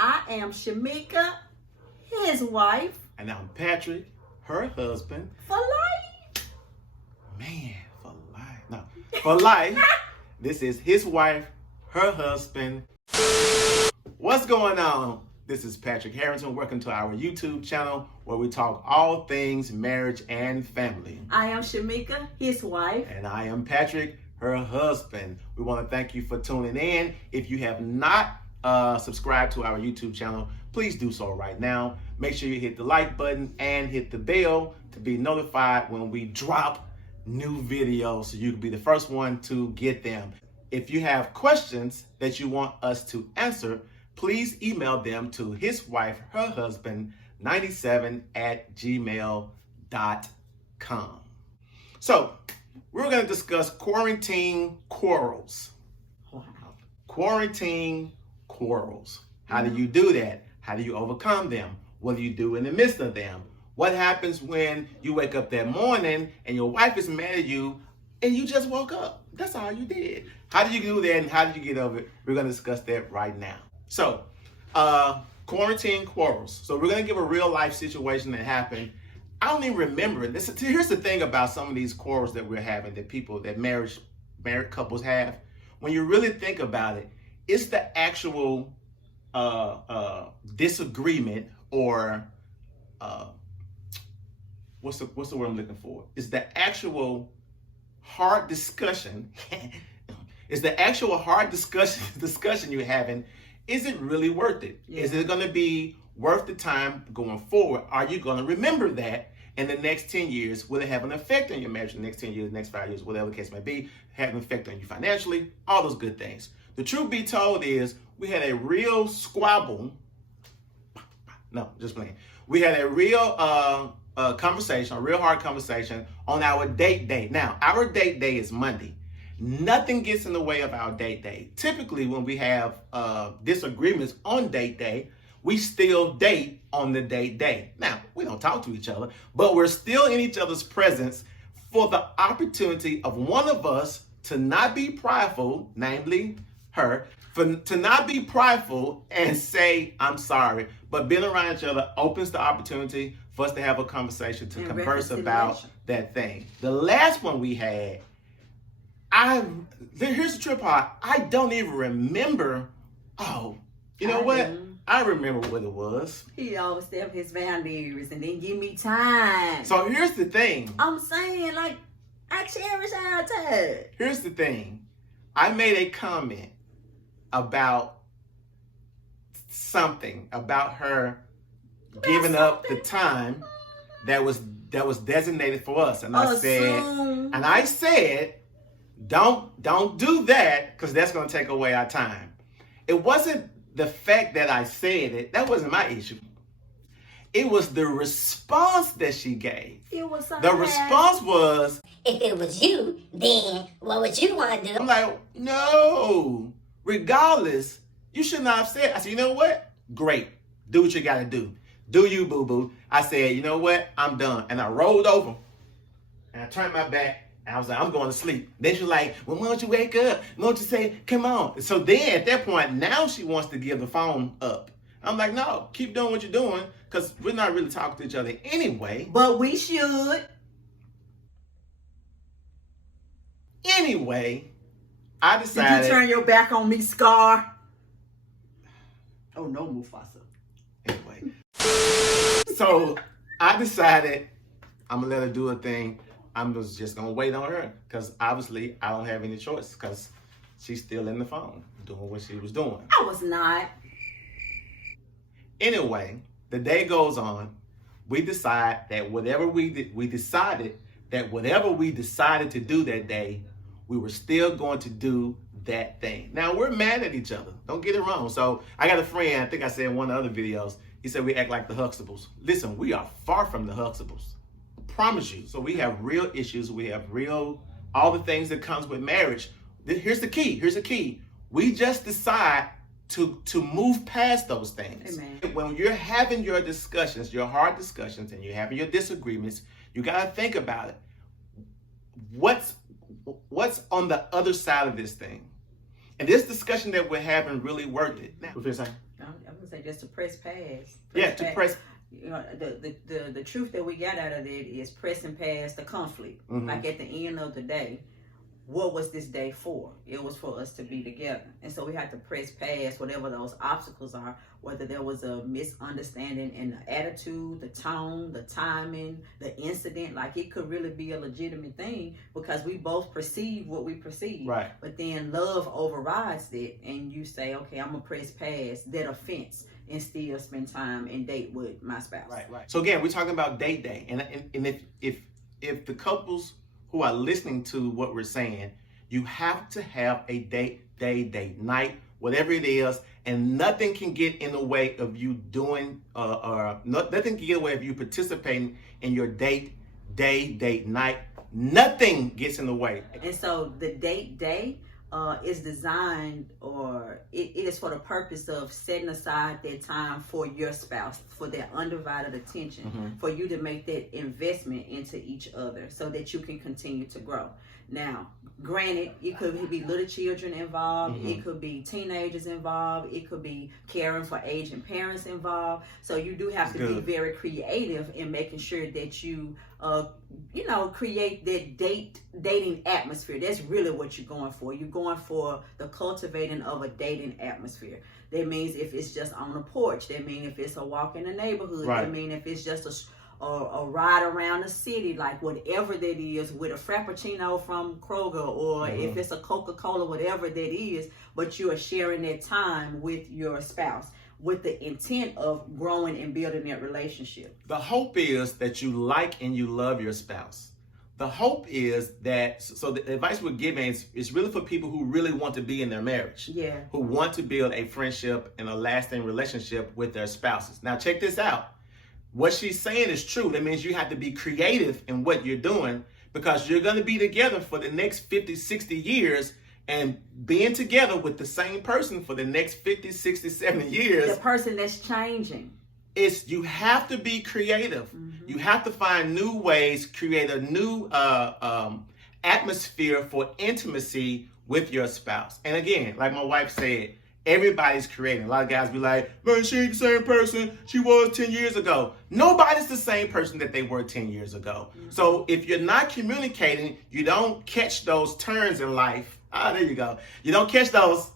I am Shamika, his wife. And I'm Patrick, her husband. For life. Man, for life. No, for life. This is his wife, her husband. What's going on? This is Patrick Harrington. Welcome to our YouTube channel where we talk all things marriage and family. I am Shamika, his wife. And I am Patrick, her husband. We want to thank you for tuning in. If you have not subscribed to our YouTube channel, please do so right now. Make sure you hit the like button and hit the bell to be notified when we drop new videos so you can be the first one to get them. If you have questions that you want us to answer, please email them to his wife, her husband, 97@gmail.com. So we're going to discuss quarantine quarrels. Wow. Quarantine quarrels. How do you do that? How do you overcome them? What do you do in the midst of them? What happens when you wake up that morning and your wife is mad at you and you just woke up? That's all you did. How do you do that and how did you get over it? We're going to discuss that right now. So, quarantine quarrels. So we're going to give a real life situation that happened. I don't even remember it. Here's the thing about some of these quarrels that we're having, that people, that married couples have. When you really think about it, it's the actual disagreement, or what's the word I'm looking for? It's the actual hard discussion. It's the actual hard discussion you're having. Is it really worth it? Yeah. Is it going to be worth the time going forward? Are you going to remember that in the next 10 years? Will it have an effect on your marriage in the next 10 years, next 5 years, whatever the case may be, have an effect on you financially, all those good things. The truth be told is we had a real squabble. No, just playing. We had a real conversation, a real hard conversation on our date day. Now, our date day is Monday. Nothing gets in the way of our date day. Typically, when we have disagreements on date day, we still date on the date day. Now, we don't talk to each other, but we're still in each other's presence for the opportunity of one of us to not be prideful, namely her, to not be prideful and say, I'm sorry. But being around each other opens the opportunity for us to have a conversation, to converse about that thing. The last one we had, here's the trip part. I don't even remember. Oh, you know what? I remember what it was. He always stay up his boundaries and then give me time. So here's the thing. I'm saying, like, I cherish our time. Here's the thing. I made a comment about something, about her giving up the time that was designated for us. And I said, don't do that, because that's going to take away our time. It wasn't the fact that I said it. That wasn't my issue. It was the response that she gave. The response was, if it was you, then what would you want to do? I'm like, no. Regardless, you should not have said. I said, you know what? Great. Do what you got to do. Do you, boo-boo. I said, you know what? I'm done. And I rolled over. And I turned my back. And I was like, I'm going to sleep. Then she's like, well, why don't you wake up? Why don't you say, come on? So then at that point, now she wants to give the phone up. I'm like, no, keep doing what you're doing, because we're not really talking to each other anyway. But we should. Anyway, I decided. Did you turn your back on me, Scar? Oh, no, Mufasa. Anyway. So I decided I'm going to let her do her thing. I'm just going to wait on her, because obviously I don't have any choice, because she's still in the phone doing what she was doing. I was not. Anyway, the day goes on. We decide that whatever we decided to do that day, we were still going to do that thing. Now, we're mad at each other. Don't get it wrong. So I got a friend, I think I said in one of the other videos, he said we act like the Huxtables. Listen, we are far from the Huxtables. Promise you. So we have real issues. We have all the things that comes with marriage. Here's the key. We just decide to move past those things. Amen. When you're having your discussions, your hard discussions, and you're having your disagreements, you got to think about it. What's on the other side of this thing? And this discussion that we're having really worth it. Now, what you're saying? I was would say just to press past. You know, the truth that we got out of it is pressing past the conflict. Like at the end of the day, what was this day for? It was for us to be together. And so we had to press past whatever those obstacles are, whether there was a misunderstanding in the attitude, the tone, the timing, the incident. Like it could really be a legitimate thing because we both perceive what we perceive. Right. But then love overrides it and you say, okay, I'm going to press past that offense and still spend time and date with my spouse. Right. So again, we're talking about date day. And if the couples who are listening to what we're saying, you have to have a date night, whatever it is, and nothing can get in the way of you doing, nothing can get in the way of you participating in your date night. Nothing gets in the way. And so the date day is designed, or it is for the purpose of setting aside that time for your spouse, for their undivided attention, for you to make that investment into each other so that you can continue to grow. Now, granted, it could be little children involved, it could be teenagers involved, it could be caring for aging parents involved. So you do have to be very creative in making sure that you create that dating atmosphere. That's really what you're going for. You're going for the cultivating of a dating atmosphere. That means if it's just on a porch, that means if it's a walk in the neighborhood, that means if it's just a ride around the city, like whatever that is, with a Frappuccino from Kroger, or if it's a Coca-Cola, whatever that is, but you are sharing that time with your spouse with the intent of growing and building that relationship. The hope is that you like and you love your spouse. The hope is that, so the advice we're giving is really for people who really want to be in their marriage. Yeah. Who want to build a friendship and a lasting relationship with their spouses. Now check this out. What she's saying is true. That means you have to be creative in what you're doing, because you're going to be together for the next 50, 60 years, and being together with the same person for the next 50, 60, 70 years. The person that's changing. You have to be creative. You have to find new ways, create a new atmosphere for intimacy with your spouse. And again, like my wife said, everybody's creating. A lot of guys be like, man, she ain't the same person she was 10 years ago. Nobody's the same person that they were 10 years ago. So if you're not communicating, you don't catch those turns in life. There you go. You don't catch those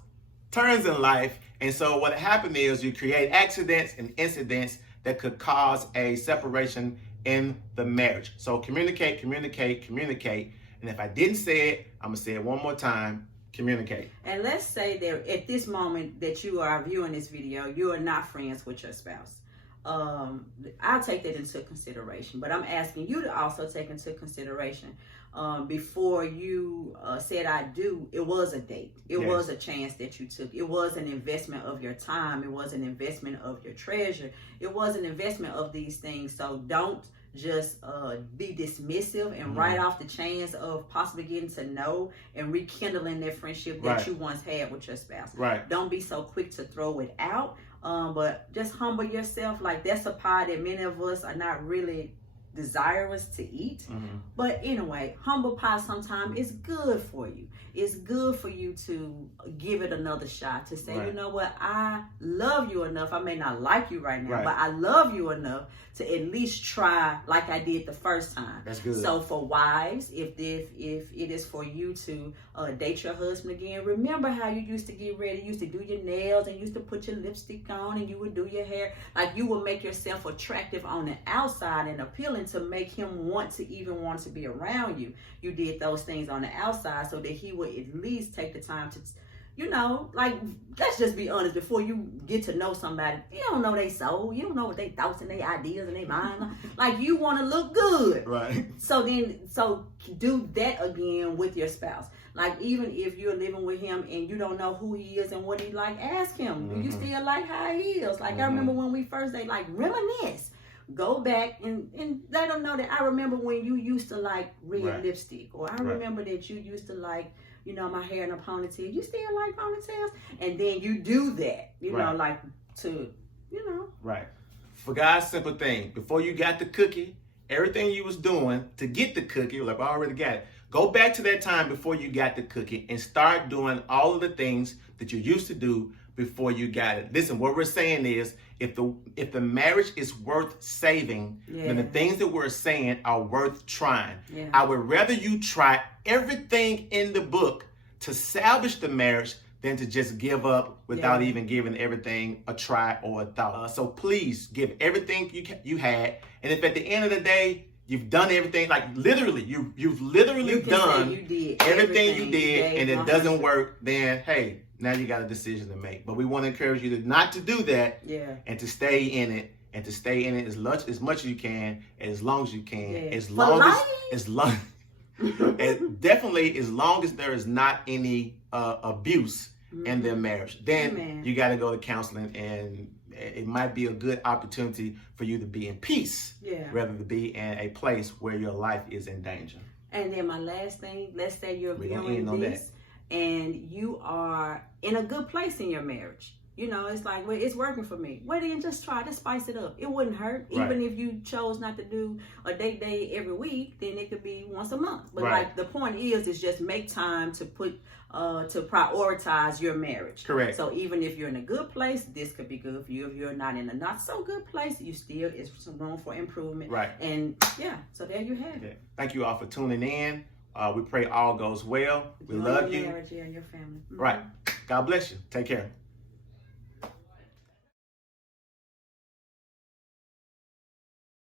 turns in life. And so what happened is you create accidents and incidents that could cause a separation in the marriage. So communicate. And if I didn't say it, I'm going to say it one more time. Communicate. And let's say that at this moment that you are viewing this video, you are not friends with your spouse. I'll take that into consideration, but I'm asking you to also take into consideration before you said I do, it was a date. It was a chance that you took. It was an investment of your time. It was an investment of your treasure. It was an investment of these things. So don't just be dismissive and write off the chance of possibly getting to know and rekindling that friendship that you once had with your spouse. Don't be so quick to throw it out, but just humble yourself. Like, that's a pie that many of us are not really desirous to eat. But anyway, humble pie sometimes is good for you. It's good for you to give it another shot, to say, you know what, I love you enough. I may not like you right now, but I love you enough to at least try like I did the first time. That's good. So for wives, if it is for you to date your husband again, remember how you used to get ready. You used to do your nails and used to put your lipstick on, and you would do your hair. Like, you would make yourself attractive on the outside and appealing to make him want to be around you. You did those things on the outside so that he would at least take the time to, like, let's just be honest, before you get to know somebody, you don't know their soul, you don't know what they thoughts and their ideas and their mind. Like, you want to look good. So do that again with your spouse. Like, even if you're living with him and you don't know who he is and what he like, ask him, do you still like how he is? Like, I remember when we first dated, like, reminisce. Go back and let them know that I remember when you used to like red lipstick, or I remember that you used to like, my hair in a ponytail. You still like ponytails? And then you do that, know, like to, For God's simple thing, before you got the cookie, everything you was doing to get the cookie, like, I already got it. Go back to that time before you got the cookie and start doing all of the things that you used to do before you got it. Listen, what we're saying is, if the marriage is worth saving, then the things that we're saying are worth trying. Yeah. I would rather you try everything in the book to salvage the marriage than to just give up without even giving everything a try or a thought. So please give everything you had, and if at the end of the day you've done everything, like literally, you've literally done you did everything you did, and it 100%. doesn't work, then hey, now you got a decision to make. But we want to encourage you to not to do that, and to stay in it, and to stay in it as much as you can, as long as you can, as long and definitely as long as there is not any abuse in their marriage. Then you got to go to counseling, and it might be a good opportunity for you to be in peace rather than be in a place where your life is in danger. And then my last thing, let's say you're viewing this and you are in a good place in your marriage. You know, it's like, well, it's working for me. Well, then just try to spice it up. It wouldn't hurt. Even if you chose not to do a date day every week, then it could be once a month. But like the point is just make time to put, to prioritize your marriage. Correct. So even if you're in a good place, this could be good for you. If you're not in a not so good place, you still, it's some room for improvement. Right. And so there you have it. Thank you all for tuning in. We pray all goes well. We love you. Marriage and your family. Right. God bless you. Take care.